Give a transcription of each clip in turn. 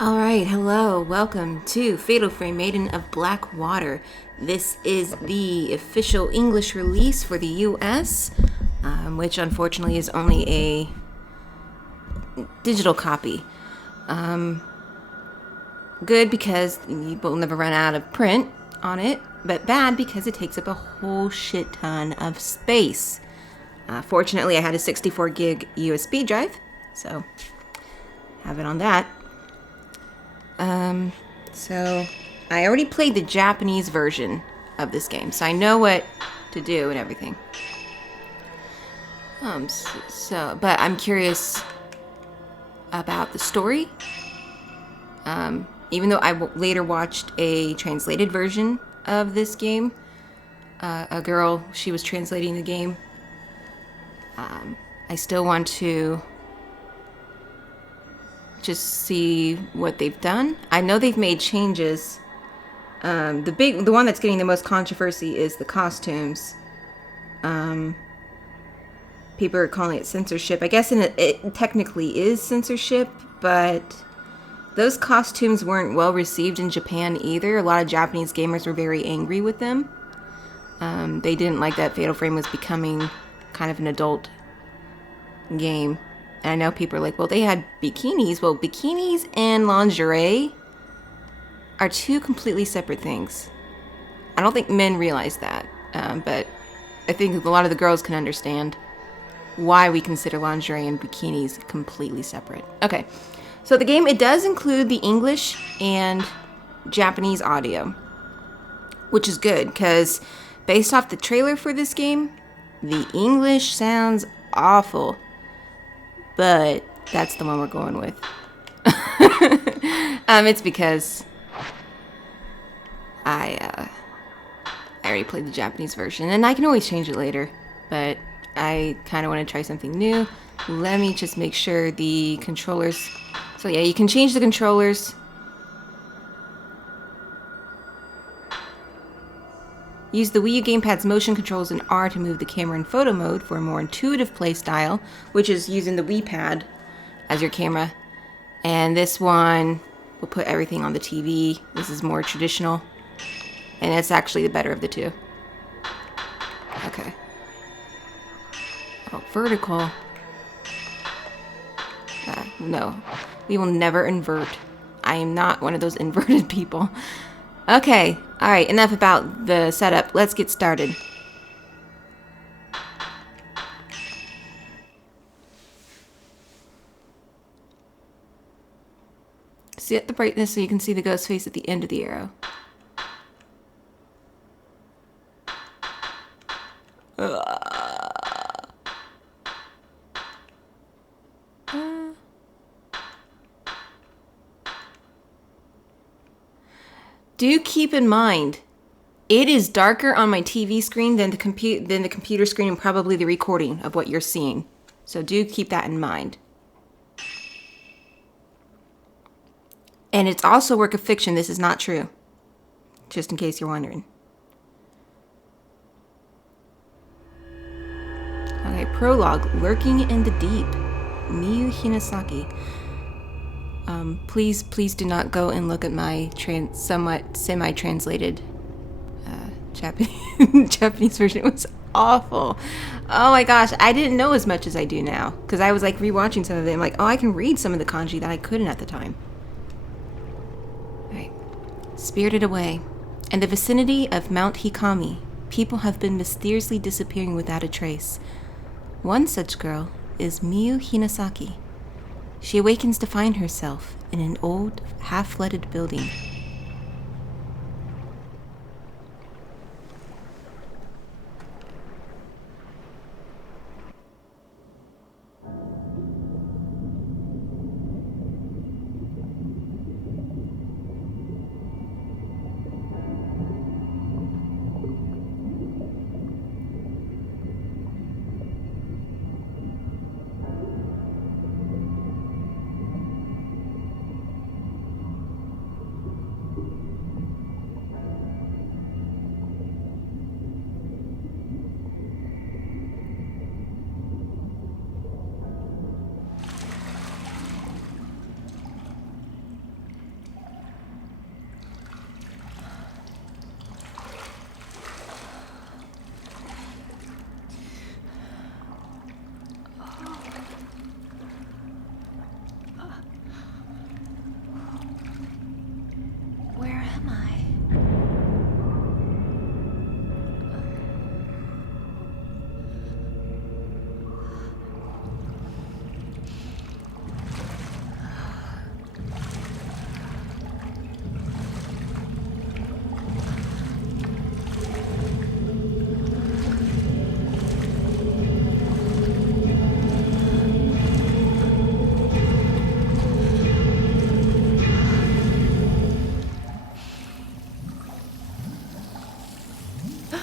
Alright, hello, welcome to Fatal Frame Maiden of Black Water. This is the official English release for the US, which unfortunately is only a digital copy. Good because you will never run out of print on it, but bad because it takes up a whole shit ton of space. Fortunately, I had a 64 gig USB drive, so have it on that. So I already played the Japanese version of this game, so I know what to do and everything. But I'm curious about the story. Even though I later watched a translated version of this game, a girl, she was translating the game. I still want to just see what they've done. I know they've made changes. The one that's getting the most controversy is the costumes. People are calling it censorship. I guess it technically is censorship, but those costumes weren't well received in Japan either. A lot of Japanese gamers were very angry with them. They didn't like that Fatal Frame was becoming kind of an adult game. And I know people are like, well, they had bikinis. Well, bikinis and lingerie are two completely separate things. I don't think men realize that, but I think a lot of the girls can understand why we consider lingerie and bikinis completely separate. Okay, so the game, it does include the English and Japanese audio, which is good, because based off the trailer for this game, the English sounds awful. But that's the one we're going with. It's because I already played the Japanese version, and I can always change it later. But I kind of want to try something new. Let me just make sure the controllers. So yeah, you can change the controllers. Use the Wii U gamepad's motion controls and R to move the camera in photo mode for a more intuitive play style, which is using the Wii pad as your camera. And this one will put everything on the TV. This is more traditional. And it's actually the better of the two. Okay. Oh, vertical. No. We will never invert. I am not one of those inverted people. Okay, alright, enough about the setup. Let's get started. Set the brightness so you can see the ghost face at the end of the arrow. Do keep in mind, it is darker on my TV screen than the computer screen and probably the recording of what you're seeing. So do keep that in mind. And it's also a work of fiction. This is not true. Just in case you're wondering. Okay, prologue. Lurking in the Deep. Miyu Hinasaki. Please do not go and look at my somewhat semi-translated Japanese version. It was awful. Oh my gosh, I didn't know as much as I do now. Because I was like rewatching some of it. I'm like, oh, I can read some of the kanji that I couldn't at the time. Alright. Spirited away. In the vicinity of Mount Hikami, people have been mysteriously disappearing without a trace. One such girl is Miyu Hinasaki. She awakens to find herself in an old, half-flooded building. I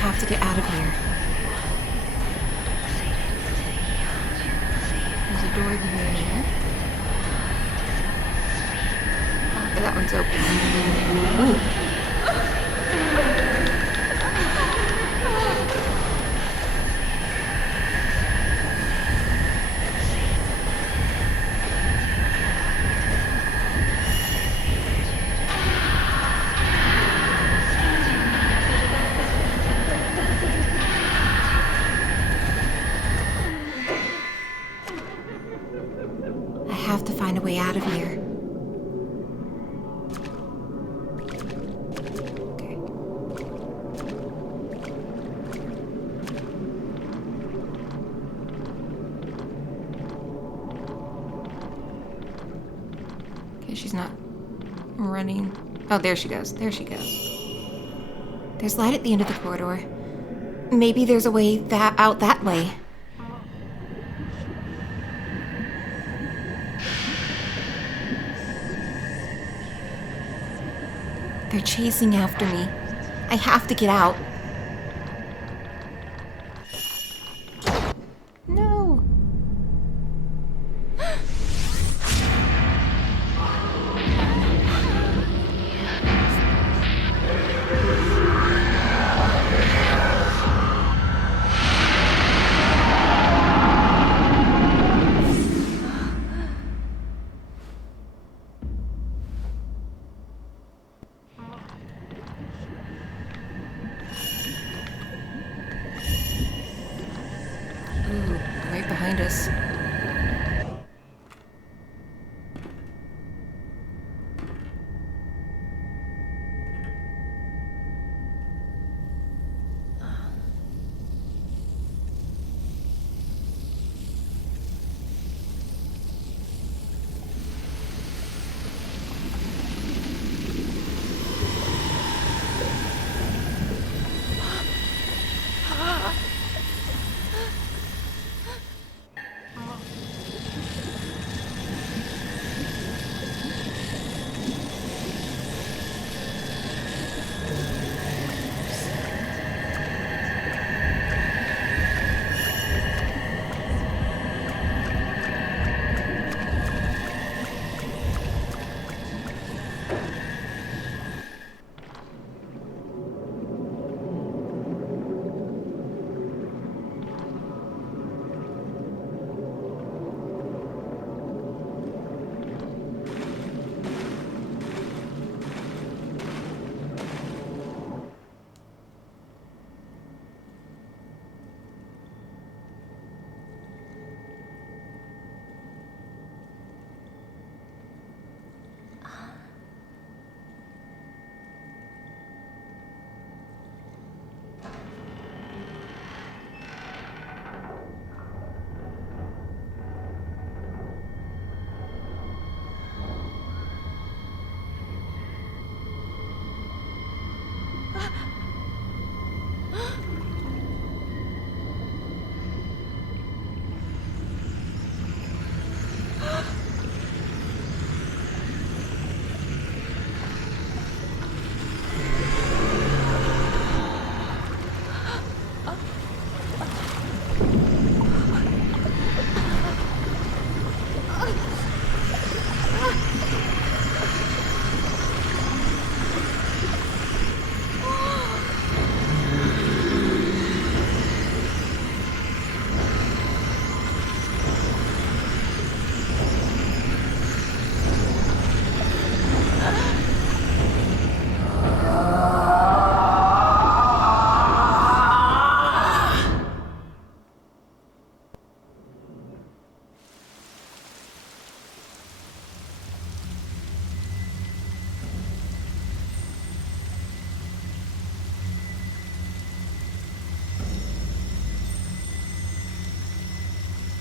have to get out of here. There's a door there. Oh, that one's open. Ooh. I have to find a way out of here. Okay. Okay, she's not running. Oh, there she goes. There she goes. There's light at the end of the corridor. Maybe there's a way out that way. They're chasing after me. I have to get out. No. Ooh, right behind us.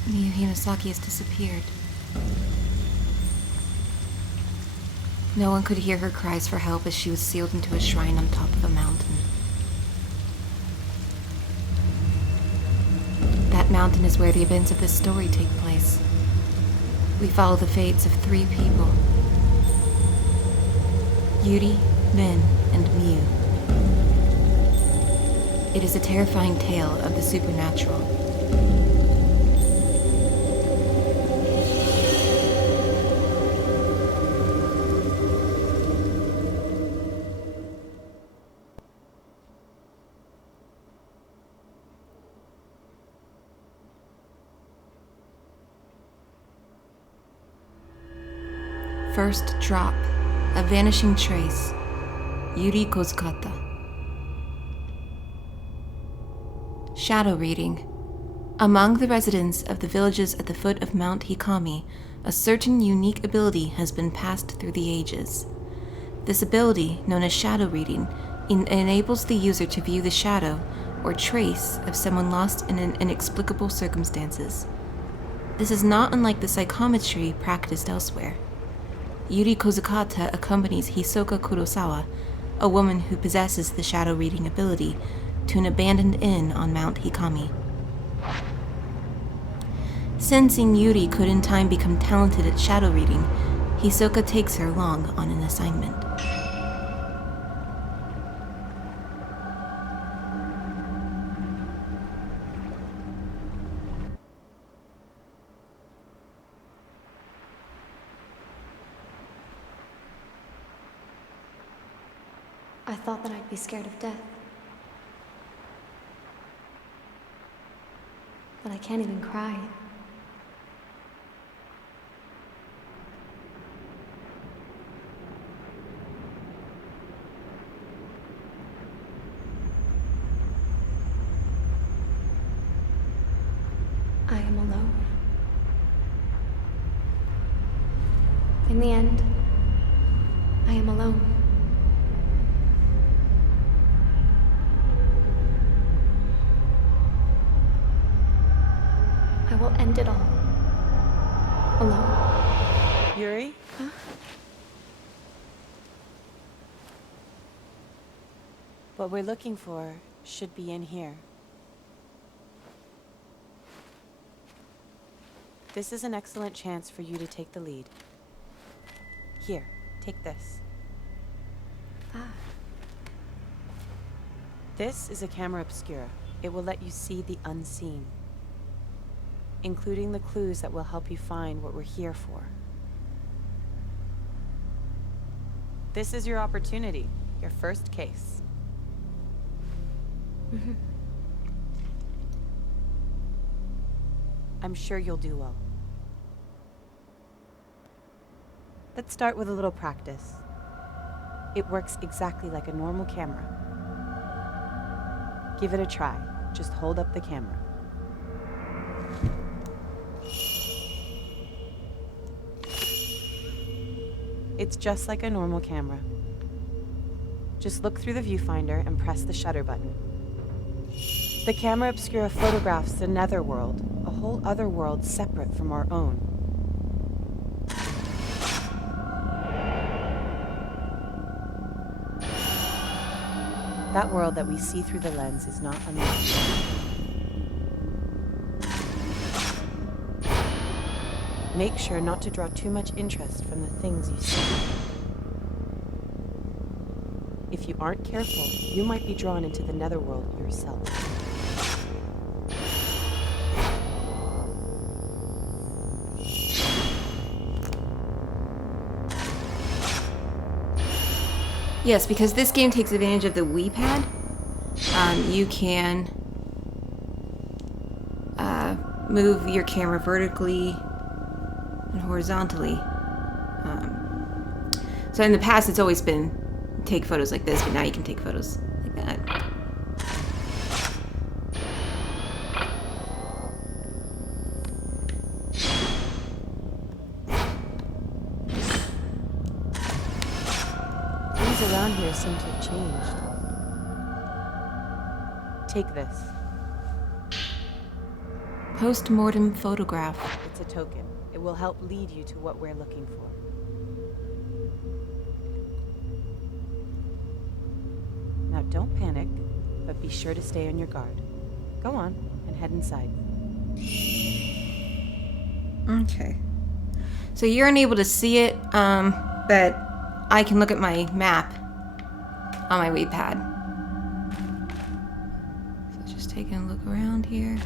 Miyu Hinasaki has disappeared. No one could hear her cries for help as she was sealed into a shrine on top of a mountain. That mountain is where the events of this story take place. We follow the fates of 3 people: Yuri, Min, and Miu. It is a terrifying tale of the supernatural. First drop, a vanishing trace, Yuri Kozukata. Shadow reading. Among the residents of the villages at the foot of Mount Hikami, a certain unique ability has been passed through the ages. This ability, known as shadow reading, enables the user to view the shadow or trace of someone lost in inexplicable circumstances. This is not unlike the psychometry practiced elsewhere. Yuri Kozukata accompanies Hisoka Kurosawa, a woman who possesses the shadow reading ability, to an abandoned inn on Mount Hikami. Sensing Yuri could in time become talented at shadow reading, Hisoka takes her along on an assignment. I thought that I'd be scared of death. But I can't even cry. I am alone. In the end, I am alone. I will end it all. Alone. Yuri? Huh? What we're looking for should be in here. This is an excellent chance for you to take the lead. Here, take this. Ah. This is a camera obscura. It will let you see the unseen, including the clues that will help you find what we're here for. This is your opportunity, your first case. I'm sure you'll do well. Let's start with a little practice. It works exactly like a normal camera. Give it a try. Just hold up the camera. It's just like a normal camera. Just look through the viewfinder and press the shutter button. The camera obscura photographs the netherworld, a whole other world separate from our own. That world that we see through the lens is not unreal. Make sure not to draw too much interest from the things you see. If you aren't careful, you might be drawn into the netherworld yourself. Yes, because this game takes advantage of the Wii Pad, you can move your camera vertically and horizontally. So in the past, it's always been take photos like this, but now you can take photos like that. Things around here seem to have changed. Take this. Post-mortem photograph. It's a token. It will help lead you to what we're looking for. Now don't panic, but be sure to stay on your guard. Go on and head inside. Okay. So you're unable to see it, but I can look at my map on my waypad. pad. So just taking a look around here.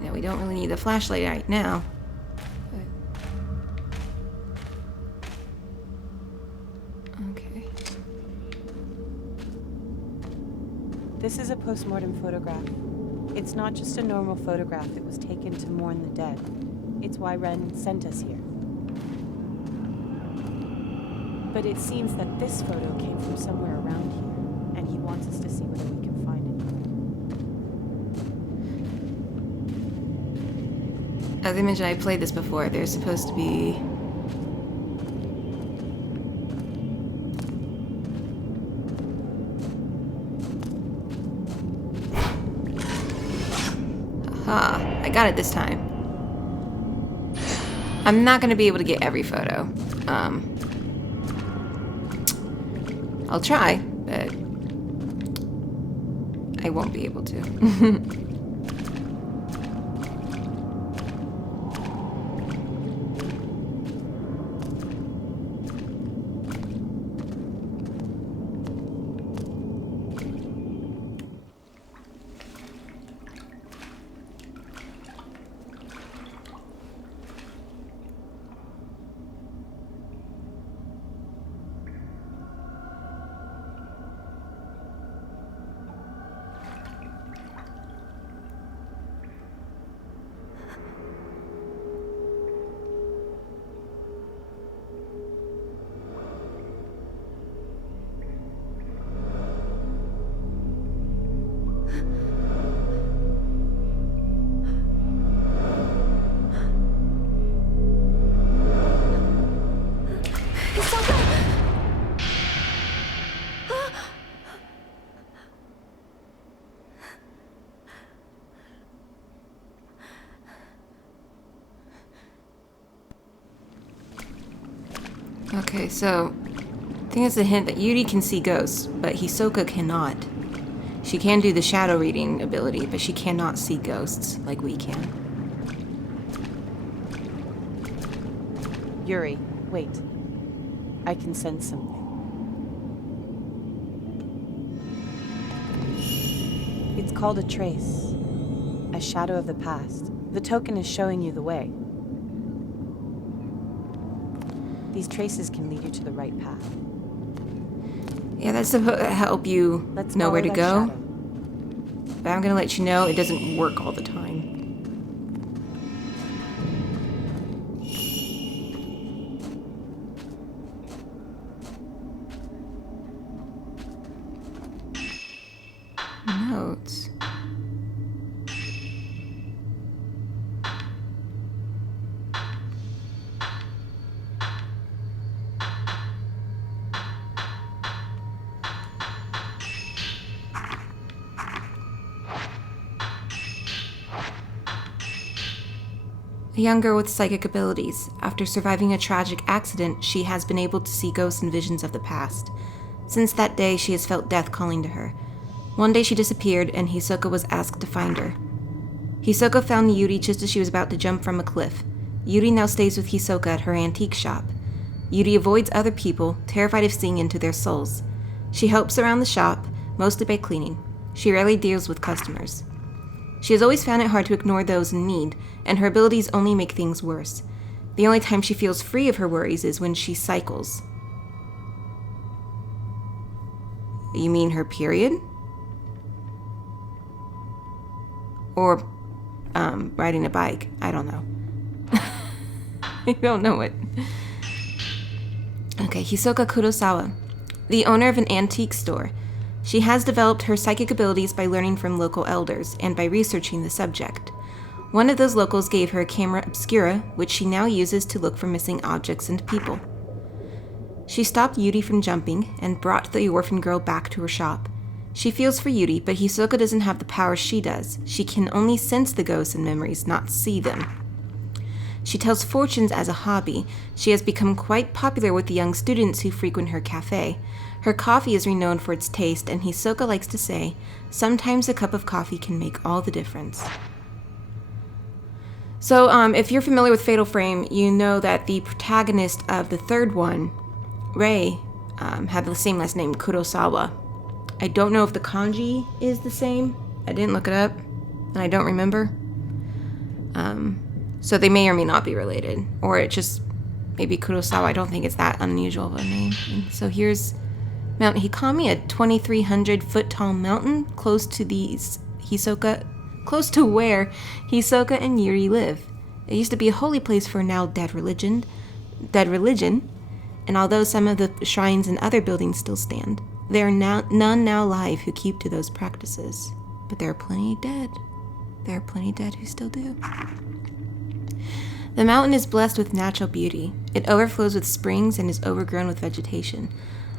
Now we don't really need the flashlight right now. Okay. This is a postmortem photograph. It's not just a normal photograph that was taken to mourn the dead. It's why Ren sent us here. But it seems that this photo came from somewhere around here, and he wants us to see whether we can find it. As I mentioned, I played this before. There's supposed to be... Aha, I got it this time. I'm not going to be able to get every photo. I'll try, but I won't be able to. Okay, so I think it's a hint that Yuri can see ghosts, but Hisoka cannot. She can do the shadow reading ability, but she cannot see ghosts like we can. Yuri, wait. I can sense something. It's called a trace. A shadow of the past. The token is showing you the way. These traces can lead you to the right path. Yeah, that's supposed to help you know where to go. Shadow. But I'm gonna let you know it doesn't work all the time. Notes. A young girl with psychic abilities. After surviving a tragic accident, she has been able to see ghosts and visions of the past. Since that day, she has felt death calling to her. One day she disappeared, and Hisoka was asked to find her. Hisoka found Yuri just as she was about to jump from a cliff. Yuri now stays with Hisoka at her antique shop. Yuri avoids other people, terrified of seeing into their souls. She helps around the shop, mostly by cleaning. She rarely deals with customers. She has always found it hard to ignore those in need, and her abilities only make things worse. The only time she feels free of her worries is when she cycles. You mean her period? Or, riding a bike. I don't know. I don't know it. Okay, Hisoka Kurosawa, the owner of an antique store. She has developed her psychic abilities by learning from local elders and by researching the subject. One of those locals gave her a camera obscura, which she now uses to look for missing objects and people. She stopped Yuri from jumping and brought the orphan girl back to her shop. She feels for Yuri, but Hisoka doesn't have the power she does. She can only sense the ghosts and memories, not see them. She tells fortunes as a hobby. She has become quite popular with the young students who frequent her cafe. Her coffee is renowned for its taste, and Hisoka likes to say, sometimes a cup of coffee can make all the difference. So, if you're familiar with Fatal Frame, you know that the protagonist of the third one, Rei, had the same last name, Kurosawa. I don't know if the kanji is the same. I didn't look it up, and I don't remember. So they may or may not be related. Or it just, maybe Kurosawa, I don't think it's that unusual of a name. And so here's Mount Hikami, a 2,300-foot tall mountain close to where Hisoka and Yuri live. It used to be a holy place for a now dead religion, and although some of the shrines and other buildings still stand, there are none now alive who keep to those practices. But there are plenty dead. There are plenty dead who still do. The mountain is blessed with natural beauty. It overflows with springs and is overgrown with vegetation.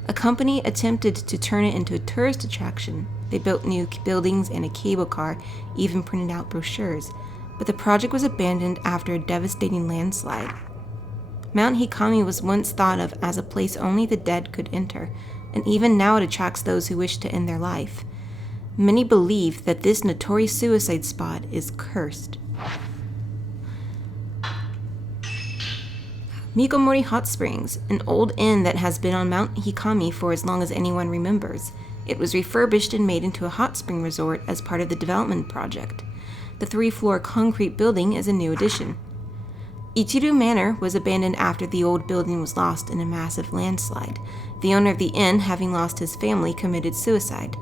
A company attempted to turn it into a tourist attraction. They built new buildings and a cable car, even printed out brochures. But the project was abandoned after a devastating landslide. Mount Hikami was once thought of as a place only the dead could enter, and even now it attracts those who wish to end their life. Many believe that this notorious suicide spot is cursed. Mikomori Hot Springs, an old inn that has been on Mount Hikami for as long as anyone remembers. It was refurbished and made into a hot spring resort as part of the development project. The 3-floor concrete building is a new addition. Ichiru Manor was abandoned after the old building was lost in a massive landslide. The owner of the inn, having lost his family, committed suicide.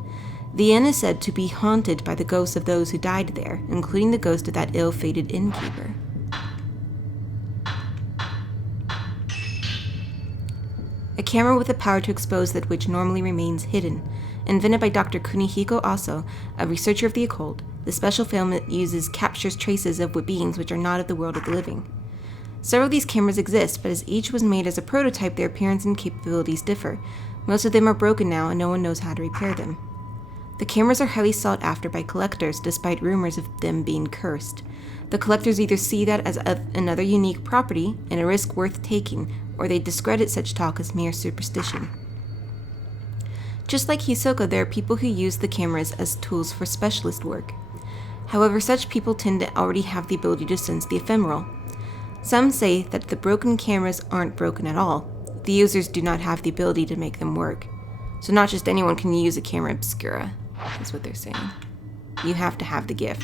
The inn is said to be haunted by the ghosts of those who died there, including the ghost of that ill-fated innkeeper. A camera with the power to expose that which normally remains hidden. Invented by Dr. Kunihiko Aso, a researcher of the occult, the special film it uses captures traces of beings which are not of the world of the living. Several of these cameras exist, but as each was made as a prototype, their appearance and capabilities differ. Most of them are broken now, and no one knows how to repair them. The cameras are highly sought after by collectors, despite rumors of them being cursed. The collectors either see that as another unique property and a risk worth taking, or they discredit such talk as mere superstition. Just like Hisoka, there are people who use the cameras as tools for specialist work. However, such people tend to already have the ability to sense the ephemeral. Some say that the broken cameras aren't broken at all. The users do not have the ability to make them work. So not just anyone can use a camera obscura, is what they're saying. You have to have the gift.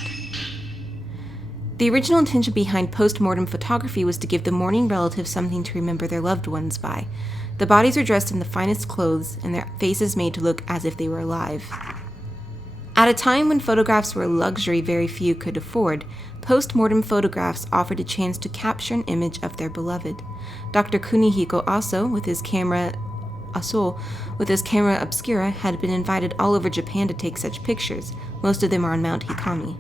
The original intention behind post-mortem photography was to give the mourning relatives something to remember their loved ones by. The bodies were dressed in the finest clothes and their faces made to look as if they were alive. At a time when photographs were a luxury very few could afford, post-mortem photographs offered a chance to capture an image of their beloved. Dr. Kunihiko Aso, with his camera obscura, had been invited all over Japan to take such pictures. Most of them are on Mount Hikami.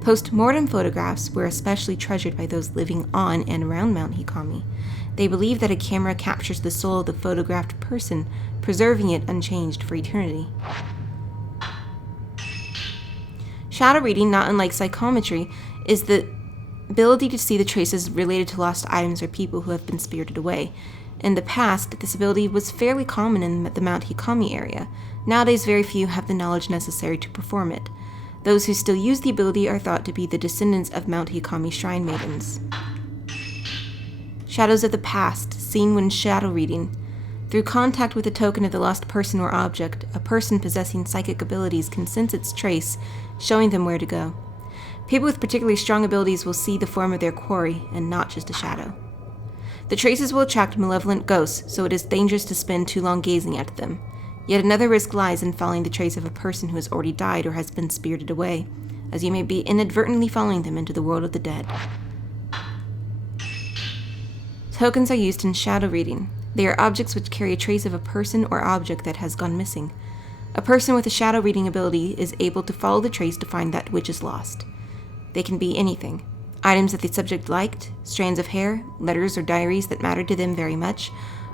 Post-mortem photographs were especially treasured by those living on and around Mount Hikami. They believe that a camera captures the soul of the photographed person, preserving it unchanged for eternity. Shadow reading, not unlike psychometry, is the ability to see the traces related to lost items or people who have been spirited away. In the past, this ability was fairly common in the Mount Hikami area. Nowadays, very few have the knowledge necessary to perform it. Those who still use the ability are thought to be the descendants of Mount Hikami shrine maidens. Shadows of the past, seen when shadow reading. Through contact with a token of the lost person or object, a person possessing psychic abilities can sense its trace, showing them where to go. People with particularly strong abilities will see the form of their quarry, and not just a shadow. The traces will attract malevolent ghosts, so it is dangerous to spend too long gazing at them. Yet another risk lies in following the trace of a person who has already died or has been spirited away, as you may be inadvertently following them into the world of the dead. Tokens are used in shadow reading. They are objects which carry a trace of a person or object that has gone missing. A person with a shadow reading ability is able to follow the trace to find that which is lost. They can be anything. Items that the subject liked, strands of hair, letters or diaries that mattered to them very much,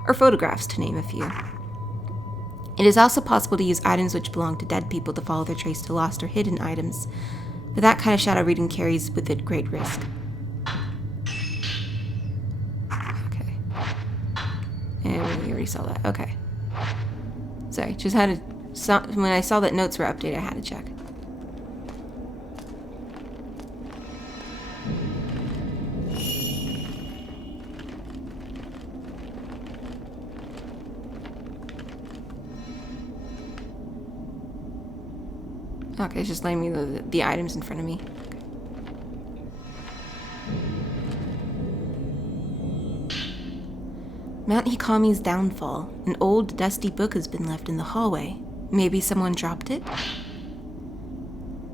or photographs, to name a few. It is also possible to use items which belong to dead people to follow their trace to lost or hidden items, but that kind of shadow reading carries with it great risk. already saw that. Okay. Sorry, just had to... when I saw that notes were updated, I had to check. Okay, it's just letting me know the items in front of me. Mount Hikami's downfall. An old, dusty book has been left in the hallway. Maybe someone dropped it?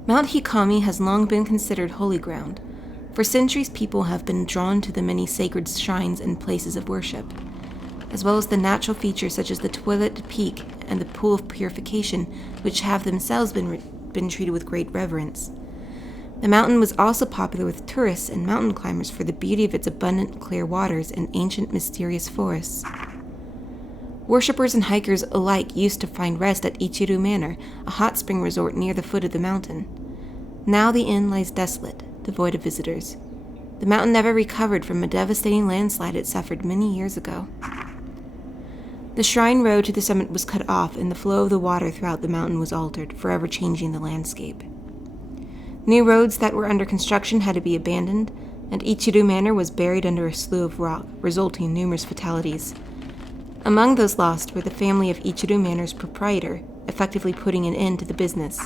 Mount Hikami has long been considered holy ground. For centuries, people have been drawn to the many sacred shrines and places of worship, as well as the natural features such as the Toilet Peak and the Pool of Purification, which have themselves been treated with great reverence. The mountain was also popular with tourists and mountain climbers for the beauty of its abundant clear waters and ancient mysterious forests. Worshippers and hikers alike used to find rest at Ichiru Manor, a hot spring resort near the foot of the mountain. Now the inn lies desolate, devoid of visitors. The mountain never recovered from a devastating landslide it suffered many years ago. The shrine road to the summit was cut off, and the flow of the water throughout the mountain was altered, forever changing the landscape. New roads that were under construction had to be abandoned, and Ichiru Manor was buried under a slough of rock, resulting in numerous fatalities. Among those lost were the family of Ichiru Manor's proprietor, effectively putting an end to the business.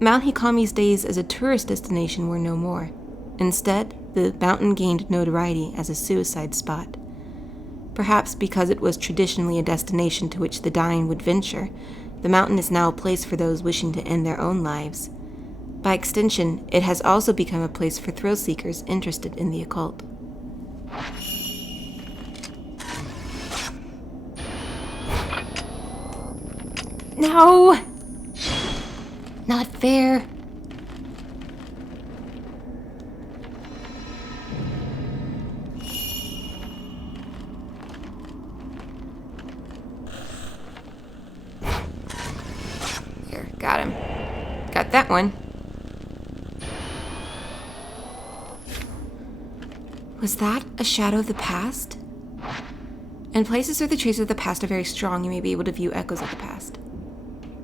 Mount Hikami's days as a tourist destination were no more. Instead, the mountain gained notoriety as a suicide spot. Perhaps because it was traditionally a destination to which the dying would venture, the mountain is now a place for those wishing to end their own lives. By extension, it has also become a place for thrill-seekers interested in the occult. No! Not fair. Here, got him. Got that one. Was that a shadow of the past? In places where the traces of the past are very strong, you may be able to view echoes of the past.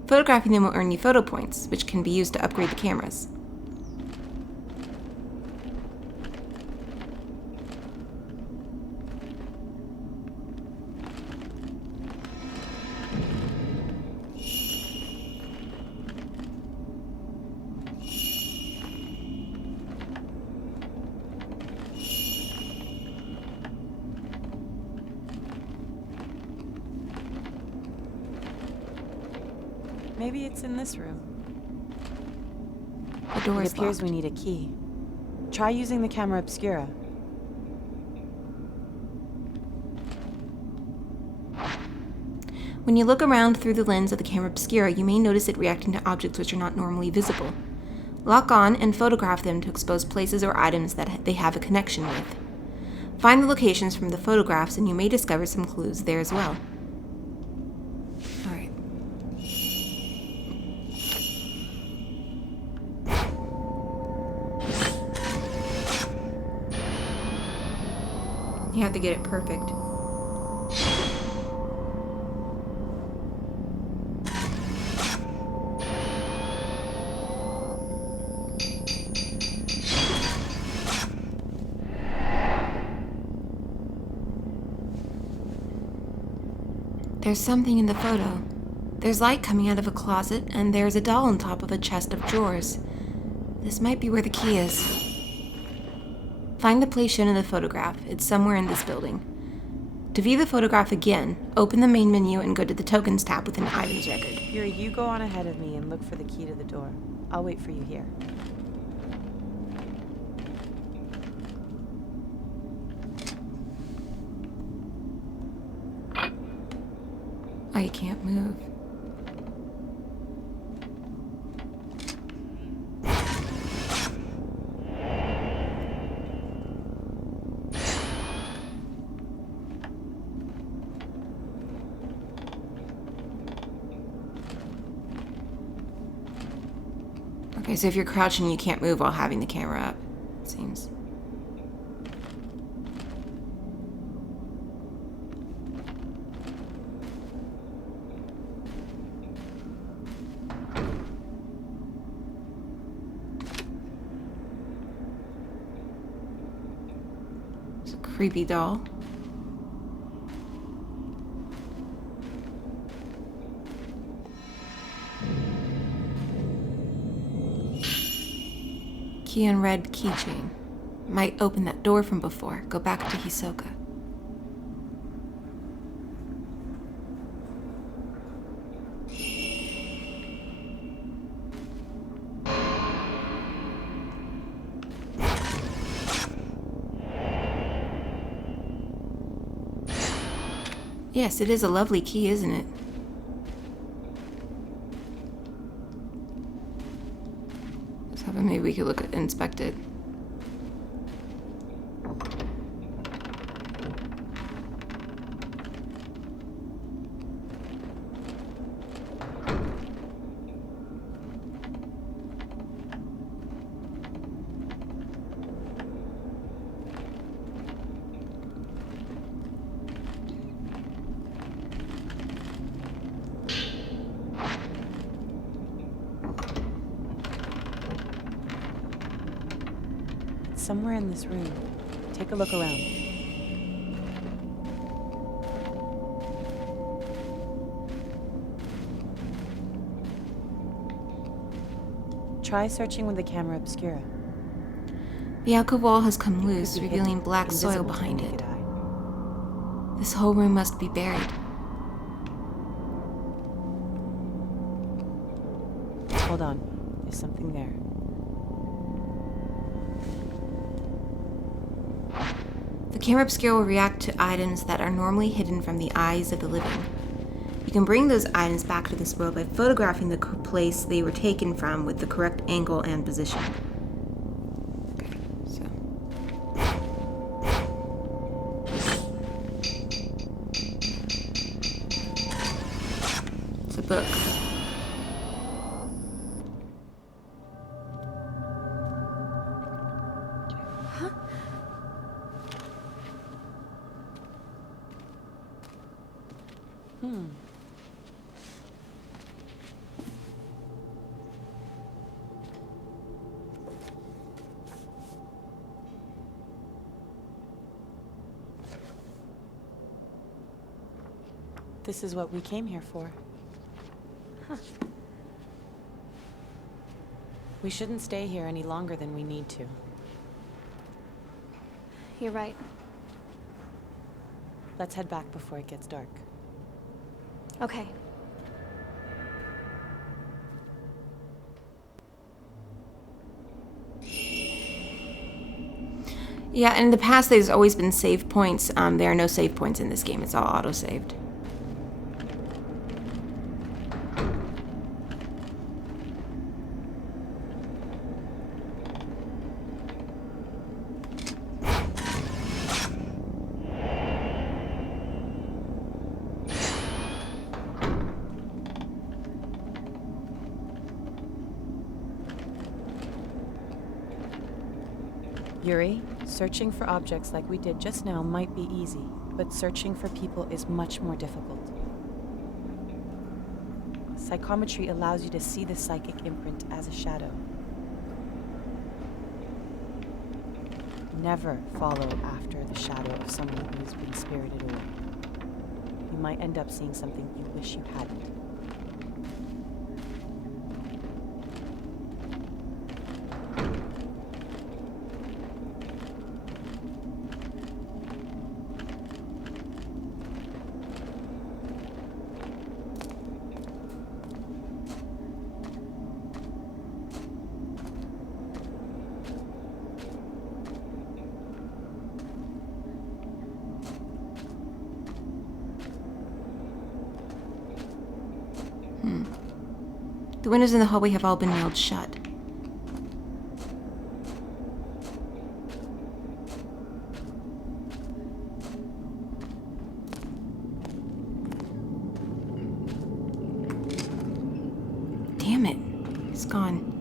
Photographing them will earn you photo points, which can be used to upgrade the cameras. Maybe it's in this room. The door It is appears locked. we need a key. Try using the camera obscura. When you look around through the lens of the camera obscura, you may notice it reacting to objects which are not normally visible. Lock on and photograph them to expose places or items that they have a connection with. Find the locations from the photographs and you may discover some clues there as well. Alright. You have to get it perfect. There's something in the photo. There's light coming out of a closet, and there's a doll on top of a chest of drawers. This might be where the key is. Find the place shown in the photograph. It's somewhere in this building. To view the photograph again, open the main menu and go to the Tokens tab within the Items record. Yuri, you go on ahead of me and look for the key to the door. I'll wait for you here. Oh, you can't move. Okay, so if you're crouching, you can't move while having the camera up, it seems. Creepy doll. Key and red keychain. Might open that door from before. Go back to Hisoka. Yes, it is a lovely key, isn't it? So maybe we could inspect it. Somewhere in this room. Take a look around. Try searching with the camera obscura. The alcove wall has come loose, Could be revealing hidden, black soil invisible to the behind naked it. eye. This whole room must be buried. Hold on. There's something there. The camera obscura will react to items that are normally hidden from the eyes of the living. You can bring those items back to this world by photographing the place they were taken from with the correct angle and position. Okay, so. It's a book. This is what we came here for. We shouldn't stay here any longer than we need to. You're right. Let's head back before it gets dark. Okay. Yeah, in the past there's always been save points. There are no save points in this game. It's all auto-saved. Yuri, searching for objects like we did just now might be easy, but searching for people is much more difficult. Psychometry allows you to see the psychic imprint as a shadow. Never follow after the shadow of someone who's been spirited away. You might end up seeing something you wish you hadn't. The windows in the hallway have all been nailed shut. Damn it. It's gone.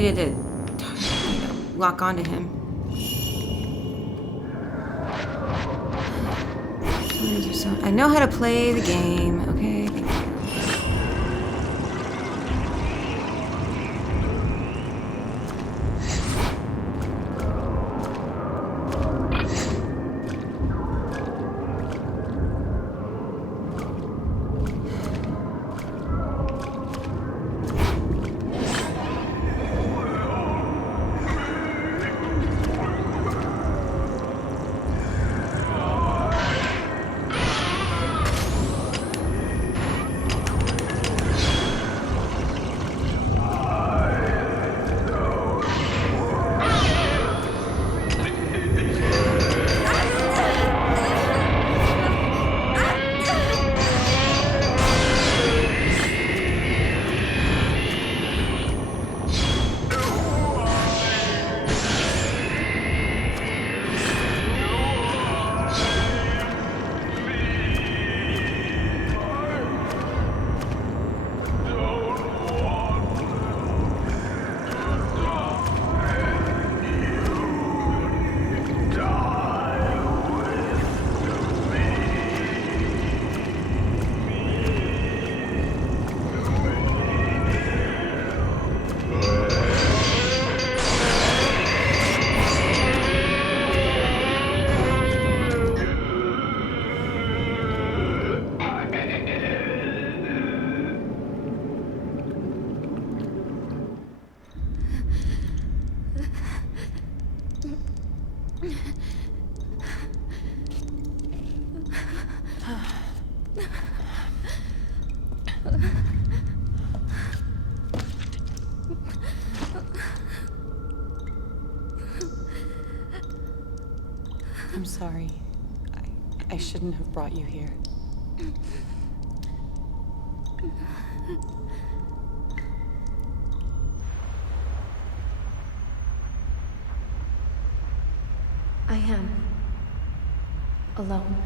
get it to, lock onto him. I know how to play the game. Okay, thank you. I'm sorry. I shouldn't have brought you here. I am alone.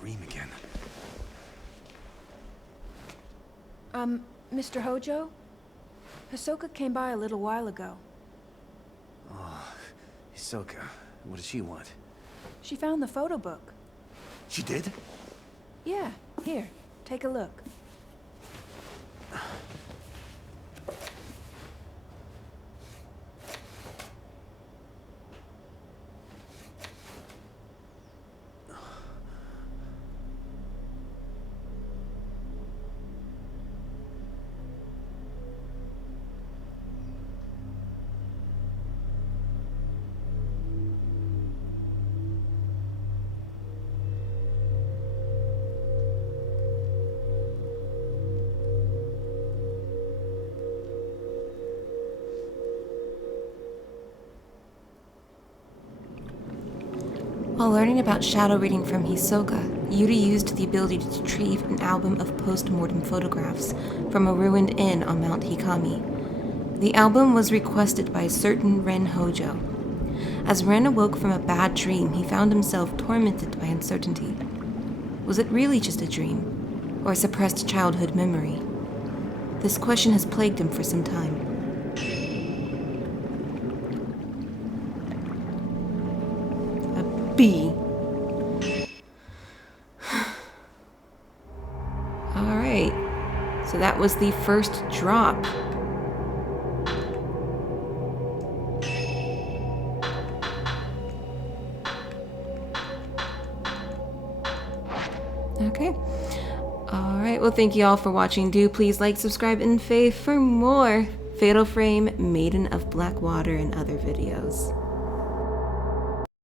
Dream again. Mr. Hojo? Hisoka came by a little while ago. Oh, Hisoka. What does she want? She found the photo book. She did? Yeah, here, take a look. While learning about shadow reading from Hisoka, Yuri used the ability to retrieve an album of post-mortem photographs from a ruined inn on Mount Hikami. The album was requested by a certain Ren Hojo. As Ren awoke from a bad dream, he found himself tormented by uncertainty. Was it really just a dream, or a suppressed childhood memory? This question has plagued him for some time. A B. Alright, so that was the first drop. Okay. Alright, well thank you all for watching. Do please like, subscribe, and fave for more Fatal Frame, Maiden of Blackwater, and other videos.